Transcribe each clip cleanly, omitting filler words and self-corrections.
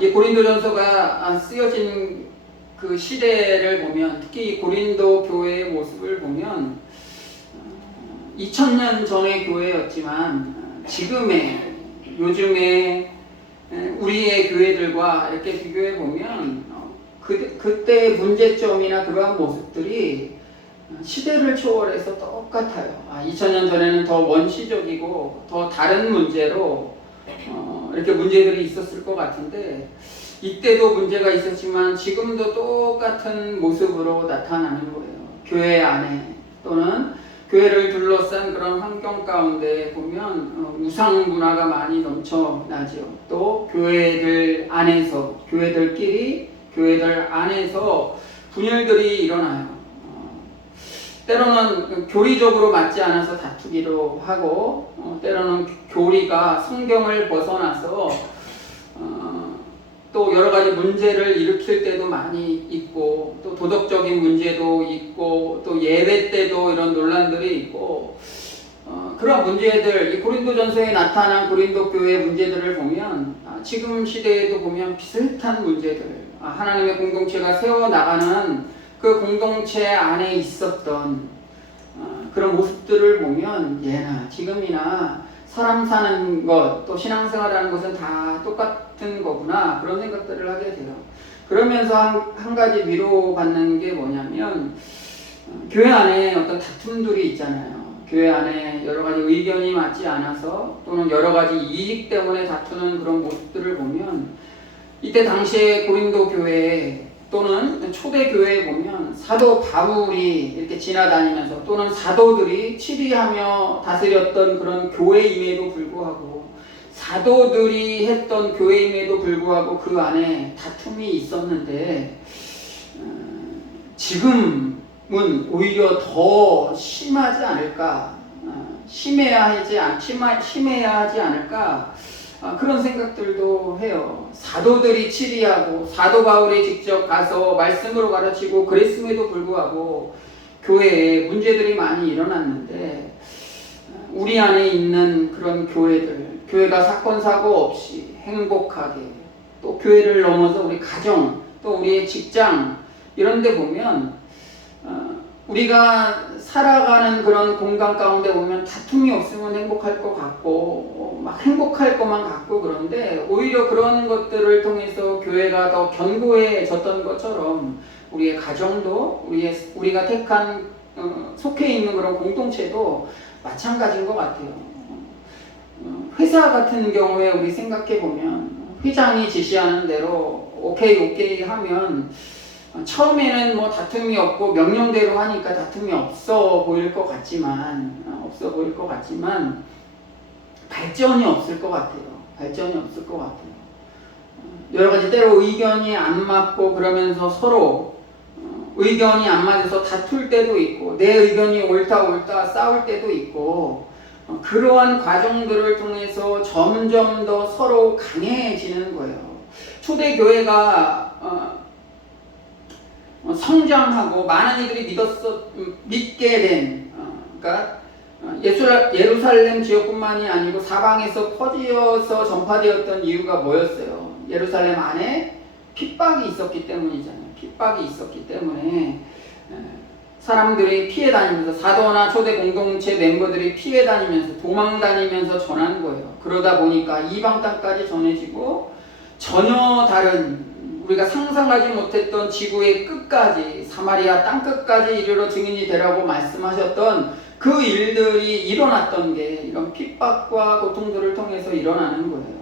이 고린도전서가 쓰여진 그 시대를 보면, 특히 이 고린도 교회의 모습을 보면 2000년 전의 교회였지만 요즘의 우리의 교회들과 이렇게 비교해 보면 그때의 문제점이나 그러한 모습들이 시대를 초월해서 똑같아요. 2000년 전에는 더 원시적이고 더 다른 문제로 이렇게 문제들이 있었을 것 같은데, 이때도 문제가 있었지만 지금도 똑같은 모습으로 나타나는 거예요. 교회 안에 또는 교회를 둘러싼 그런 환경 가운데 보면 우상 문화가 많이 넘쳐나죠. 또 교회들 안에서, 교회들 안에서 분열들이 일어나요. 때로는 교리적으로 맞지 않아서 다투기도 하고, 때로는 교리가 성경을 벗어나서 또 여러 가지 문제를 일으킬 때도 많이 있고, 또 도덕적인 문제도 있고, 또 예배 때도 이런 논란들이 있고, 그런 문제들, 이 고린도전서에 나타난 고린도 교회의 문제들을 보면 지금 시대에도 보면 비슷한 문제들, 하나님의 공동체가 세워나가는 그 공동체 안에 있었던 그런 모습들을 보면 예나 지금이나 사람 사는 것, 또 신앙생활하는 것은 다 똑같은 거구나, 그런 생각들을 하게 돼요. 그러면서 한 가지 위로받는 게 뭐냐면, 교회 안에 어떤 다툼들이 있잖아요. 교회 안에 여러 가지 의견이 맞지 않아서 또는 여러 가지 이익 때문에 다투는 그런 모습들을 보면, 이때 당시에 고린도 교회에 또는 초대 교회에 보면 사도 바울이 이렇게 지나다니면서, 또는 사도들이 치리하며 다스렸던 그런 교회임에도 불구하고, 사도들이 했던 교회임에도 불구하고 그 안에 다툼이 있었는데, 지금은 오히려 더 심하지 않을까, 심해야 하지 않을까, 그런 생각들도 해요. 사도들이 치리하고 사도 바울이 직접 가서 말씀으로 가르치고 그랬음에도 불구하고 교회에 문제들이 많이 일어났는데, 우리 안에 있는 그런 교회가 사건 사고 없이 행복하게, 또 교회를 넘어서 우리 가정, 또 우리의 직장 이런 데 보면 우리가 살아가는 그런 공간 가운데 보면 다툼이 없으면 행복할 것 같고, 막 행복할 것만 같고, 그런데 오히려 그런 것들을 통해서 교회가 더 견고해졌던 것처럼 우리의 가정도, 우리가 택한 속해 있는 그런 공동체도 마찬가지인 것 같아요. 회사 같은 경우에 우리 생각해 보면 회장이 지시하는 대로 오케이 하면 처음에는 뭐 다툼이 없고 명령대로 하니까 다툼이 없어 보일 것 같지만 발전이 없을 것 같아요. 여러 가지 때로 의견이 안 맞고 그러면서 서로 의견이 안 맞아서 다툴 때도 있고, 내 의견이 옳다 싸울 때도 있고, 그러한 과정들을 통해서 점점 더 서로 강해지는 거예요. 초대교회가 성장하고 많은 이들이 믿게 된, 그러니까 예루살렘 지역뿐만이 아니고 사방에서 퍼지어서 전파되었던 이유가 뭐였어요? 예루살렘 안에 핍박이 있었기 때문이잖아요. 핍박이 있었기 때문에 사람들이 피해 다니면서, 사도나 초대 공동체 멤버들이 피해 다니면서 도망 다니면서 전하는 거예요. 그러다 보니까 이방 땅까지 전해지고, 전혀 다른, 우리가 상상하지 못했던 지구의 끝까지, 사마리아 땅 끝까지 이르러 증인이 되라고 말씀하셨던 그 일들이 일어났던 게 이런 핍박과 고통들을 통해서 일어나는 거예요.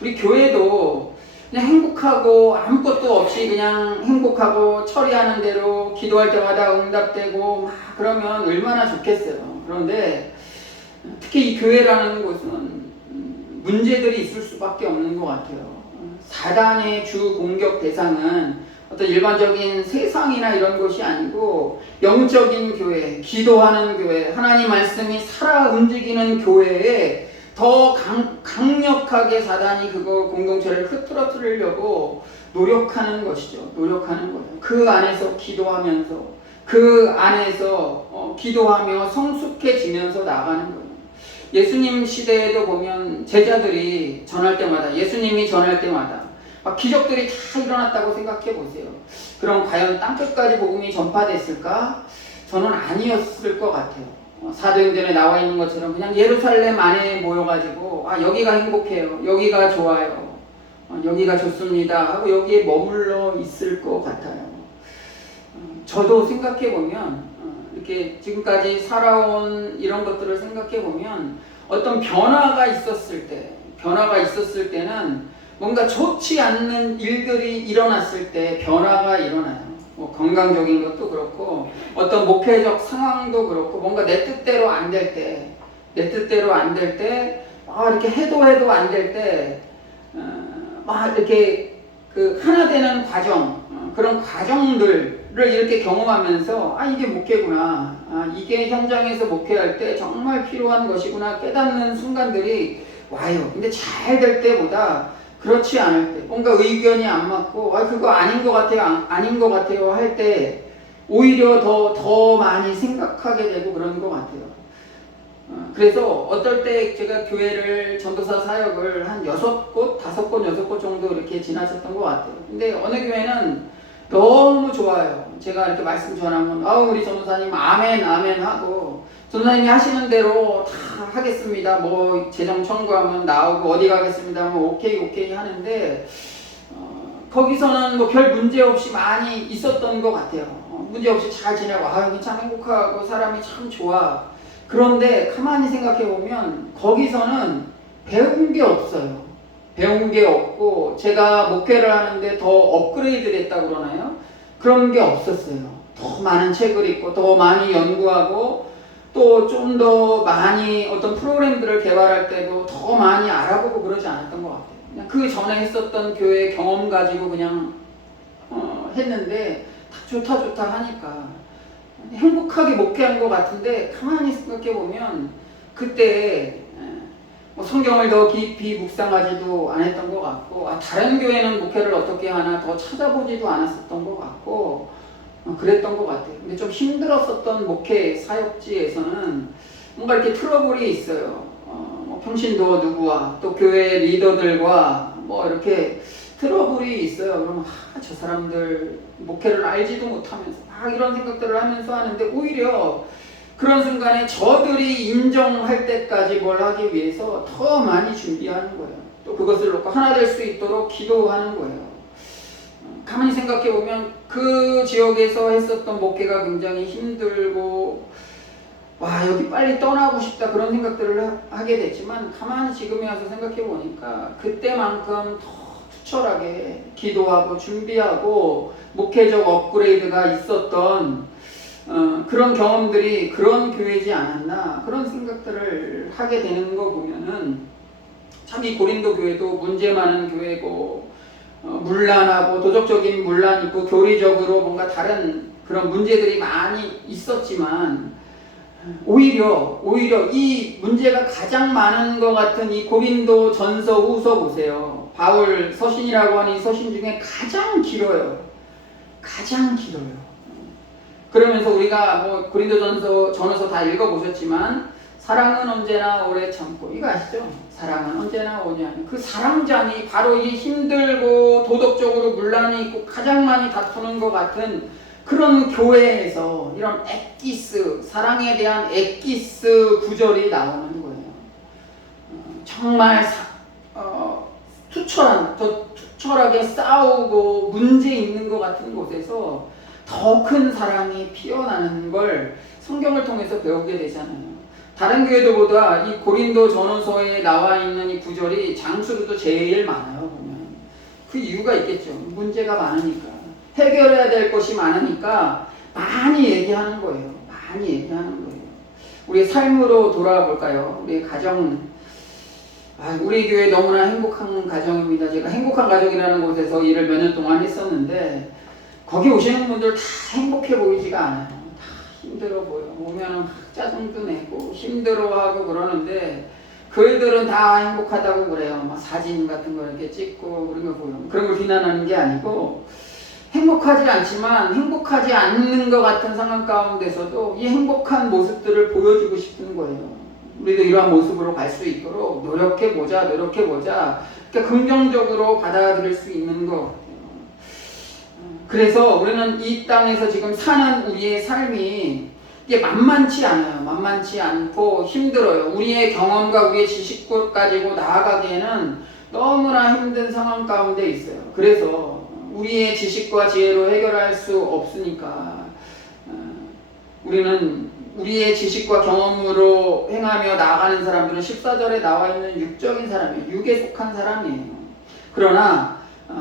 우리 교회도 그냥 행복하고 아무것도 없이 그냥 행복하고 처리하는 대로 기도할 때마다 응답되고 막 그러면 얼마나 좋겠어요. 그런데 특히 이 교회라는 곳은 문제들이 있을 수밖에 없는 것 같아요. 사단의 주 공격 대상은 어떤 일반적인 세상이나 이런 것이 아니고 영적인 교회, 기도하는 교회, 하나님 말씀이 살아 움직이는 교회에 더 강력하게 사단이 그거 공동체를 흐트러뜨리려고 노력하는 것이죠. 노력하는 거예요. 그 안에서 기도하면서, 그 안에서 기도하며 성숙해지면서 나가는 거예요. 예수님 시대에도 보면 제자들이 전할 때마다, 예수님이 전할 때마다 막 기적들이 다 일어났다고 생각해 보세요. 그럼 과연 땅끝까지 복음이 전파됐을까? 저는 아니었을 것 같아요. 사도행전에 나와 있는 것처럼 그냥 예루살렘 안에 모여가지고 여기가 행복해요, 여기가 좋아요, 여기가 좋습니다 하고 여기에 머물러 있을 것 같아요. 저도 생각해 보면 이렇게 지금까지 살아온 이런 것들을 생각해 보면 어떤 변화가 있었을 때는 뭔가 좋지 않는 일들이 일어났을 때 변화가 일어나요. 뭐 건강적인 것도 그렇고 어떤 목회적 상황도 그렇고 뭔가 내 뜻대로 안 될 때, 이렇게 해도 안 될 때, 막 이렇게 그 하나 되는 과정, 그런 과정들을 이렇게 경험하면서 이게 목회구나, 이게 현장에서 목회할 때 정말 필요한 것이구나 깨닫는 순간들이 와요. 근데 잘 될 때보다 그렇지 않을 때, 뭔가 의견이 안 맞고 그거 아닌 것 같아요 할 때 오히려 더 많이 생각하게 되고 그런 것 같아요. 그래서 어떨 때 제가 교회를 전도사 사역을 한 6곳 정도 이렇게 지나쳤던 것 같아요. 근데 어느 교회는 너무 좋아요. 제가 이렇게 말씀 전하면 우리 전도사님 아멘 하고 전도사님이 하시는 대로 다 하겠습니다. 뭐 재정 청구하면 나오고 어디 가겠습니다. 뭐 오케이 하는데 거기서는 뭐 별 문제 없이 많이 있었던 것 같아요. 문제 없이 잘 지내고 여기 참 행복하고 사람이 참 좋아. 그런데 가만히 생각해 보면 거기서는 배운 게 없어요. 배운 게 없고 제가 목회를 하는데 더 업그레이드 됐다고 그러나요? 그런 게 없었어요. 더 많은 책을 읽고 더 많이 연구하고 또 좀 더 많이 어떤 프로그램들을 개발할 때도 더 많이 알아보고 그러지 않았던 것 같아요. 그냥 그 전에 했었던 교회 경험 가지고 그냥 했는데 다 좋다 하니까 행복하게 목회한 것 같은데 가만히 생각해 보면 그때 뭐 성경을 더 깊이 묵상하지도 않았던 것 같고 다른 교회는 목회를 어떻게 하나 더 찾아보지도 않았었던 것 같고 그랬던 것 같아요. 근데 좀 힘들었었던 목회 사역지에서는 뭔가 이렇게 트러블이 있어요. 뭐 평신도 누구와 또 교회 리더들과 뭐 이렇게 트러블이 있어요. 그러면 저 사람들 목회를 알지도 못하면서 이런 생각들을 하면서 하는데 오히려 그런 순간에 저들이 인정할 때까지 뭘 하기 위해서 더 많이 준비하는 거예요. 또 그것을 놓고 하나 될 수 있도록 기도하는 거예요. 가만히 생각해 보면 그 지역에서 했었던 목회가 굉장히 힘들고 여기 빨리 떠나고 싶다 그런 생각들을 하게 됐지만 가만히 지금에 와서 생각해 보니까 그때만큼 더 투철하게 기도하고 준비하고 목회적 업그레이드가 있었던 그런 경험들이 그런 교회지 않았나 그런 생각들을 하게 되는 거 보면은 참 이 고린도 교회도 문제 많은 교회고 문란하고 도덕적인 문란이 있고 교리적으로 뭔가 다른 그런 문제들이 많이 있었지만 오히려 이 문제가 가장 많은 것 같은 이 고린도 전서 후서 보세요. 바울 서신이라고 하는 이 서신 중에 가장 길어요. 그러면서 우리가 뭐 고린도 전서 다 읽어보셨지만 사랑은 언제나 오래 참고 이거 아시죠? 사랑은 언제나 오냐는 그 사랑장이 바로 이 힘들고 도덕적으로 문란이 있고 가장 많이 다투는 것 같은 그런 교회에서 이런 엑기스, 사랑에 대한 엑기스 구절이 나오는 거예요. 정말 투철하게 싸우고 문제 있는 것 같은 곳에서 더 큰 사랑이 피어나는 걸 성경을 통해서 배우게 되잖아요. 다른 교회들보다 이 고린도 전후서에 나와 있는 이 구절이 장수로도 제일 많아요. 보면 그 이유가 있겠죠. 문제가 많으니까 해결해야 될 것이 많으니까 많이 얘기하는 거예요. 우리의 삶으로 돌아볼까요? 우리의 가정. 우리 교회 너무나 행복한 가정입니다. 제가 행복한 가족이라는 곳에서 일을 몇 년 동안 했었는데 거기 오시는 분들 다 행복해 보이지가 않아요. 다 힘들어 보여. 오면 짜증도 내고 힘들어하고 그러는데 그 애들은 다 행복하다고 그래요. 막 사진 같은 거 이렇게 찍고 그런 거 보여. 그런 걸 비난하는 게 아니고 행복하지 않지만 행복하지 않는 것 같은 상황 가운데서도 이 행복한 모습들을 보여주고 싶은 거예요. 우리도 이러한 모습으로 갈 수 있도록 노력해보자. 그러니까 긍정적으로 받아들일 수 있는 것 같아요. 그래서 우리는 이 땅에서 지금 사는 우리의 삶이 이게 만만치 않아요. 만만치 않고 힘들어요. 우리의 경험과 우리의 지식을 가지고 나아가기에는 너무나 힘든 상황 가운데 있어요. 그래서 우리의 지식과 지혜로 해결할 수 없으니까 우리는 우리의 지식과 경험으로 행하며 나아가는 사람들은 14절에 나와 있는 육적인 사람이에요. 육에 속한 사람이에요. 그러나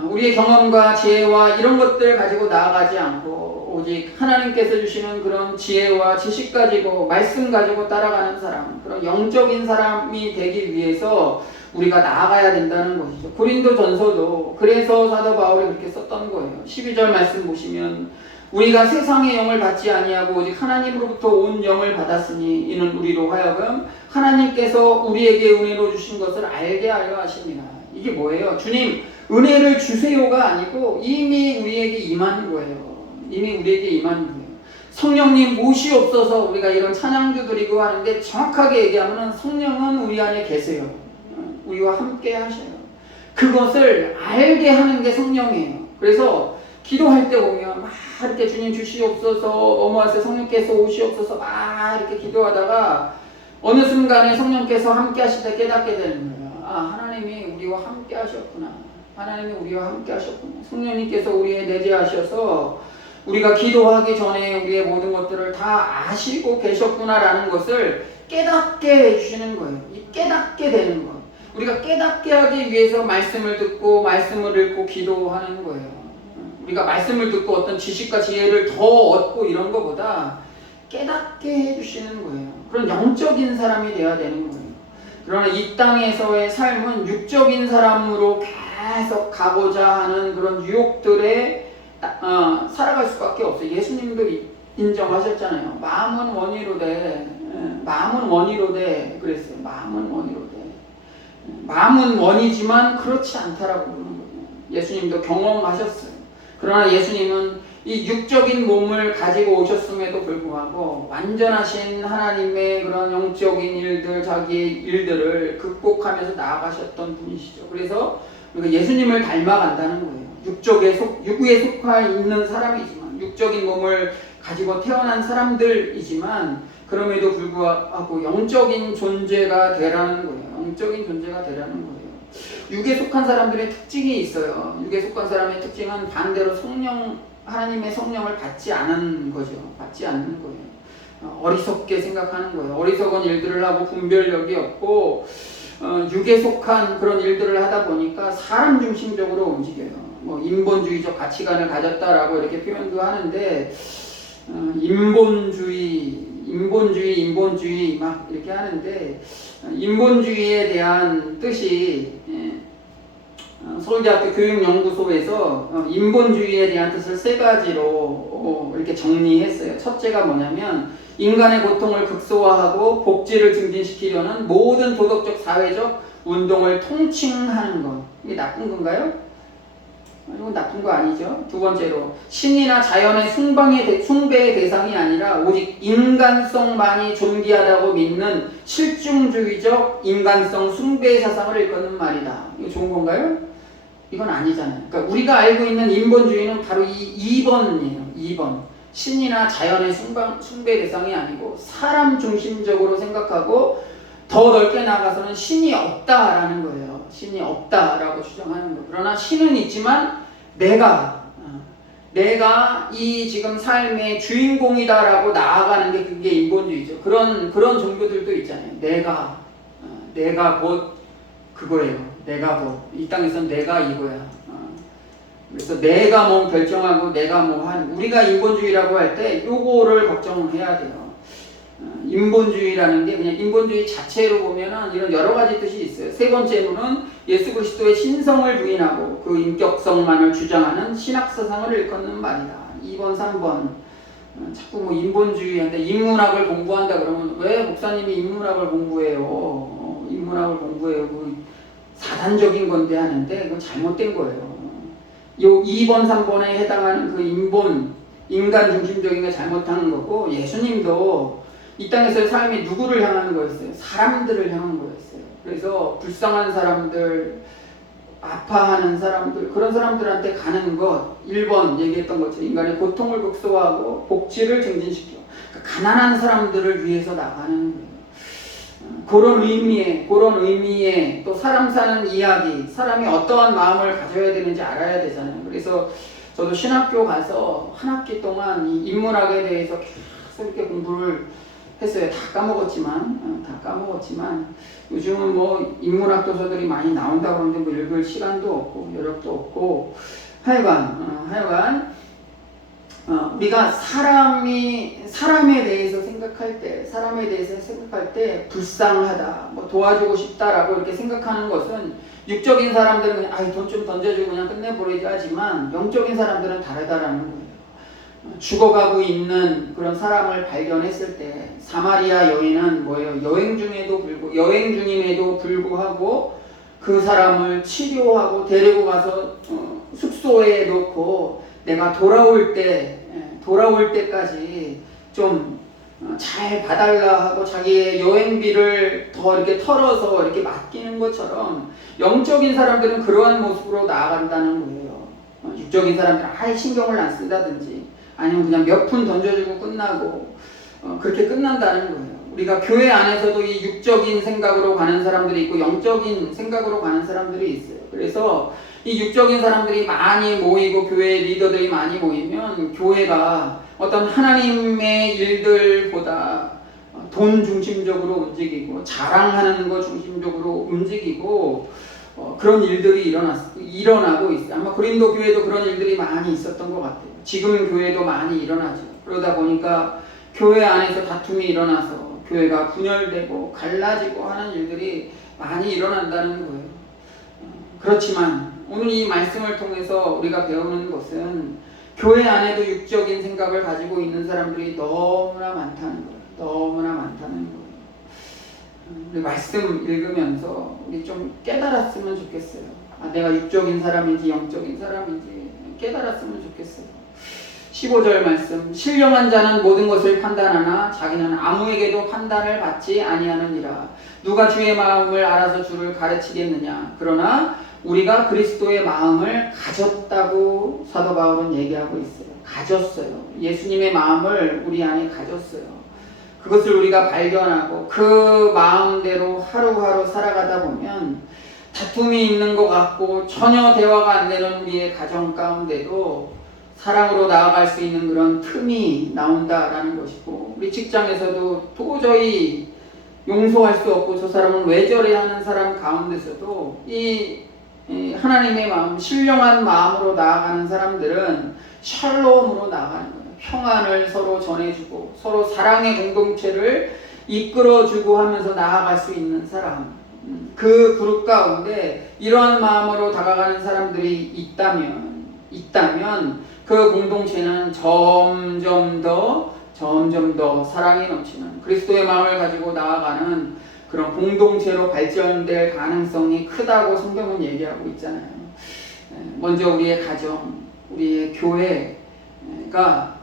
우리의 경험과 지혜와 이런 것들 가지고 나아가지 않고 오직 하나님께서 주시는 그런 지혜와 지식 가지고 말씀 가지고 따라가는 사람, 그런 영적인 사람이 되기 위해서 우리가 나아가야 된다는 것이죠. 고린도전서도 그래서 사도 바울이 그렇게 썼던 거예요. 12절 말씀 보시면 우리가 세상의 영을 받지 아니하고 오직 하나님으로부터 온 영을 받았으니 이는 우리로 하여금 하나님께서 우리에게 은혜로 주신 것을 알게 하려 하십니다. 이게 뭐예요? 주님 은혜를 주세요가 아니고 이미 우리에게 임한 거예요. 이미 우리에게 임한 거예요. 성령님 모시옵소서 우리가 이런 찬양도 드리고 하는데 정확하게 얘기하면 성령은 우리 안에 계세요. 우리와 함께 하셔요. 그것을 알게 하는 게 성령이에요. 그래서 기도할 때 보면 막 이렇게 주님 주시옵소서 어머하세 성령께서 오시옵소서 막 이렇게 기도하다가 어느 순간에 성령께서 함께 하실 때 깨닫게 되는 거예요. 아, 하나님이 우리와 함께 하셨구나. 하나님이 우리와 함께 하셨구나. 성령님께서 우리에 내재하셔서 우리가 기도하기 전에 우리의 모든 것들을 다 아시고 계셨구나라는 것을 깨닫게 해주시는 거예요. 이 깨닫게 되는 것. 우리가 깨닫게 하기 위해서 말씀을 듣고 말씀을 읽고 기도하는 거예요. 우리가 말씀을 듣고 어떤 지식과 지혜를 더 얻고 이런 것보다 깨닫게 해주시는 거예요. 그런 영적인 사람이 되어야 되는 거예요. 그러나 이 땅에서의 삶은 육적인 사람으로 계속 가고자 하는 그런 유혹들에 살아갈 수밖에 없어요. 예수님도 인정하셨잖아요. 마음은 원이로되 마음은 원이로되 그랬어요. 마음은 원이로되 마음은 원이지만 그렇지 않다라고 그러는 거예요. 예수님도 경험하셨어요. 그러나 예수님은 이 육적인 몸을 가지고 오셨음에도 불구하고 완전하신 하나님의 그런 영적인 일들, 자기의 일들을 극복하면서 나아가셨던 분이시죠. 그래서 우리가 예수님을 닮아간다는 거예요. 육에 속하 있는 사람이지만, 육적인 몸을 가지고 태어난 사람들이지만, 그럼에도 불구하고 영적인 존재가 되라는 거예요. 영적인 존재가 되라는 거예요. 육에 속한 사람들의 특징이 있어요. 육에 속한 사람의 특징은 반대로 하나님의 성령을 받지 않은 거죠. 받지 않는 거예요. 어리석게 생각하는 거예요. 어리석은 일들을 하고 분별력이 없고 육에 속한 그런 일들을 하다 보니까 사람 중심적으로 움직여요. 뭐 인본주의적 가치관을 가졌다라고 이렇게 표현도 하는데 인본주의 막 이렇게 하는데 인본주의에 대한 뜻이 서울대학교 교육연구소에서 인본주의에 대한 뜻을 세 가지로 이렇게 정리했어요. 첫째가 뭐냐면 인간의 고통을 극소화하고 복지를 증진시키려는 모든 도덕적 사회적 운동을 통칭하는 것. 이게 나쁜 건가요? 이건 나쁜 거 아니죠. 두 번째로 신이나 자연의 숭배의 대상이 아니라 오직 인간성만이 존귀하다고 믿는 실중주의적 인간성 숭배 사상을 일컫는 말이다. 이거 좋은 건가요? 이건 아니잖아요. 그러니까 우리가 알고 있는 인본주의는 바로 이 2번이에요. 2번. 신이나 자연의 숭배 대상이 아니고 사람 중심적으로 생각하고 더 넓게 나가서는 신이 없다라는 거예요. 신이 없다라고 주장하는 거예요. 그러나 신은 있지만 내가 이 지금 삶의 주인공이다라고 나아가는 게 그게 인본주의죠. 그런 종교들도 있잖아요. 내가 곧 그거예요. 내가 곧 이 땅에선 내가 이거야. 그래서 내가 뭐 결정하고 내가 뭐 하는 우리가 인본주의라고 할 때 요거를 걱정해야 돼요. 인본주의라는 게 그냥 인본주의 자체로 보면은 이런 여러 가지 뜻이 있어요. 세 번째로는 예수 그리스도의 신성을 부인하고 그 인격성만을 주장하는 신학사상을 일컫는 말이다. 2번, 3번. 자꾸 뭐 인본주의한테 인문학을 공부한다 그러면 왜 목사님이 인문학을 공부해요? 인문학을 공부해요. 그 사단적인 건데 하는데 그건 잘못된 거예요. 요 2번, 3번에 해당하는 그 인간 중심적인 게 잘못하는 거고 예수님도 이 땅에서의 삶이 누구를 향하는 거였어요? 사람들을 향한 거였어요. 그래서 불쌍한 사람들, 아파하는 사람들, 그런 사람들한테 가는 것, 1번 얘기했던 것처럼 인간의 고통을 극소화하고 복지를 증진시켜 가난한 사람들을 위해서 나가는 거예요. 그런 의미에 또 사람 사는 이야기, 사람이 어떠한 마음을 가져야 되는지 알아야 되잖아요. 그래서 저도 신학교 가서 한 학기 동안 이 인문학에 대해서 계속 이렇게 공부를 했어요. 다 까먹었지만 요즘은 뭐 인문학 도서들이 많이 나온다고 하는데 뭐 읽을 시간도 없고 여력도 없고 하여간 우리가 사람에 대해서 생각할 때 불쌍하다, 뭐 도와주고 싶다라고 이렇게 생각하는 것은 육적인 사람들은 그냥 돈 좀 던져주고 그냥 끝내버리지 하지만 영적인 사람들은 다르다라는 거예요. 죽어가고 있는 그런 사람을 발견했을 때 사마리아 여인은 뭐예요? 여행 중임에도 불구하고 그 사람을 치료하고 데리고 가서 숙소에 놓고 내가 돌아올 때까지 좀 잘 봐달라 하고 자기의 여행비를 더 이렇게 털어서 이렇게 맡기는 것처럼 영적인 사람들은 그러한 모습으로 나아간다는 거예요. 육적인 사람들은 아예 신경을 안 쓴다든지 아니면 그냥 몇 푼 던져주고 끝나고 그렇게 끝난다는 거예요. 우리가 교회 안에서도 이 육적인 생각으로 가는 사람들이 있고 영적인 생각으로 가는 사람들이 있어요. 그래서 이 육적인 사람들이 많이 모이고 교회 리더들이 많이 모이면 교회가 어떤 하나님의 일들보다 돈 중심적으로 움직이고 자랑하는 것 중심적으로 움직이고 그런 일들이 일어나고 있어요. 아마 고린도 교회도 그런 일들이 많이 있었던 것 같아요. 지금 교회도 많이 일어나죠. 그러다 보니까 교회 안에서 다툼이 일어나서 교회가 분열되고 갈라지고 하는 일들이 많이 일어난다는 거예요. 그렇지만 오늘 이 말씀을 통해서 우리가 배우는 것은 교회 안에도 육적인 생각을 가지고 있는 사람들이 너무나 많다는 거예요. 우리 말씀 읽으면서 우리 좀 깨달았으면 좋겠어요. 내가 육적인 사람인지 영적인 사람인지 깨달았으면 좋겠어요. 15절 말씀, 신령한 자는 모든 것을 판단하나 자기는 아무에게도 판단을 받지 아니하느니라. 누가 주의 마음을 알아서 주를 가르치겠느냐. 그러나 우리가 그리스도의 마음을 가졌다고 사도 바울은 얘기하고 있어요. 가졌어요. 예수님의 마음을 우리 안에 가졌어요. 그것을 우리가 발견하고 그 마음대로 하루하루 살아가다 보면 다툼이 있는 것 같고 전혀 대화가 안 되는 우리의 가정 가운데도 사랑으로 나아갈 수 있는 그런 틈이 나온다라는 것이고, 우리 직장에서도 도저히 용서할 수 없고 저 사람은 왜 저래 하는 사람 가운데서도 이 하나님의 마음, 신령한 마음으로 나아가는 사람들은 샬롬으로 나아가는 거예요. 평안을 서로 전해주고 서로 사랑의 공동체를 이끌어주고 하면서 나아갈 수 있는 사람, 그 그룹 가운데 이러한 마음으로 다가가는 사람들이 있다면 그 공동체는 점점 더 사랑이 넘치는 그리스도의 마음을 가지고 나아가는 그런 공동체로 발전될 가능성이 크다고 성경은 얘기하고 있잖아요. 먼저 우리의 가정, 우리의 교회가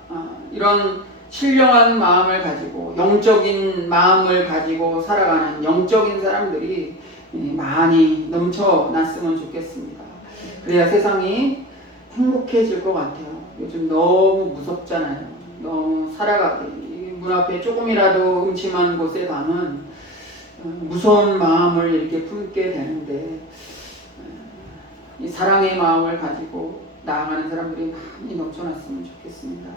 이런 신령한 마음을 가지고 영적인 마음을 가지고 살아가는 영적인 사람들이 많이 넘쳐났으면 좋겠습니다. 그래야 세상이 행복해질 것 같아요. 요즘 너무 무섭잖아요. 너무 살아가기 문 앞에 조금이라도 음침한 곳에 가면 무서운 마음을 이렇게 품게 되는데, 이 사랑의 마음을 가지고 나아가는 사람들이 많이 넘쳐났으면 좋겠습니다.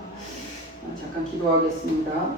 잠깐 기도하겠습니다.